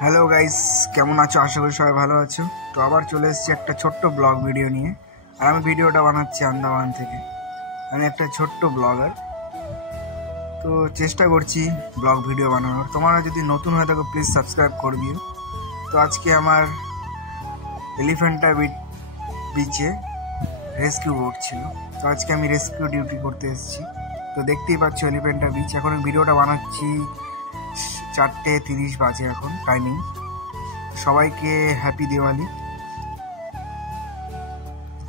Hello guys, কেমন আছো? আশা করি সবাই ভালো আছো। তো আবার চলে এসেছি একটা ছোট্ট ব্লগ ভিডিও নিয়ে। আর আমি ভিডিওটা বানাচ্ছি আন্দামান থেকে। আমি একটা ছোট্ট ব্লগার, তো চেষ্টা করছি ব্লগ ভিডিও বানানোর। তোমরা যদি নতুন হয়ে থাকো প্লিজ সাবস্ক্রাইব করে দিও। তো আজকে আমার এলিফ্যান্টা বিচে রেস্কিউ বোট ছিল, তো আজকে আমি রেস্কিউ ডিউটি করতে এসেছি। তো দেখতেই পাচ্ছ এলিফ্যান্টা বিচ। এখন আমি ভিডিওটা বানাচ্ছি 4:30 বাজে এখন টাইমিং। সবাইকে হ্যাপি দিওয়ালি।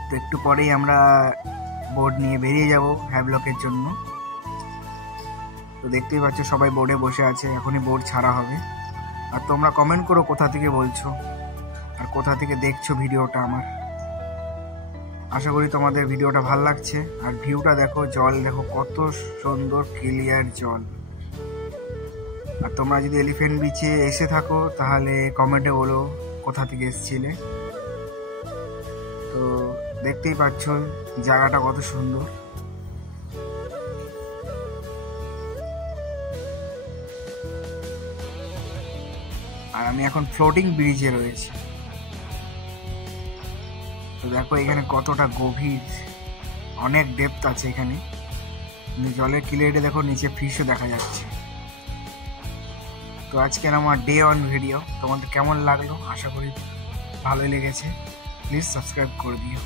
তো একটু পরেই আমরা বোর্ড নিয়ে বেরিয়ে যাব হ্যাভলকের জন্য। তো দেখতেই পাচ্ছ সবাই বোর্ডে বসে আছে, এখনই বোর্ড ছাড়া হবে। আর তোমরা কমেন্ট করো কোথা থেকে বলছো আর কোথা থেকে দেখছো ভিডিওটা আমার। আশা করি তোমাদের ভিডিওটা ভালো লাগছে। আর ভিউটা দেখো, জল দেখো কত সুন্দর ক্লিয়ার জল। আর তোমরা যদি এলিফ্যান্ট বিচে এসে থাকো তাহলে কমেন্টে বলো কোথা থেকে এসেছিলে। তো দেখতেই পাচ্ছ জায়গাটা কত সুন্দর। আর আমি এখন ফ্লোটিং ব্রিজে রয়েছি। তো দেখো এখানে কতটা গভীর, অনেক ডেপথ আছে এখানে। জলের ক্লিয়ারিটি দেখো, নিচে ফিশও দেখা যাচ্ছে। তো আজকের আমার ডে 1 ভিডিও তোমাদের কেমন লাগলো? আশা করি ভালোই লেগেছে। প্লিজ সাবস্ক্রাইব করে দিও।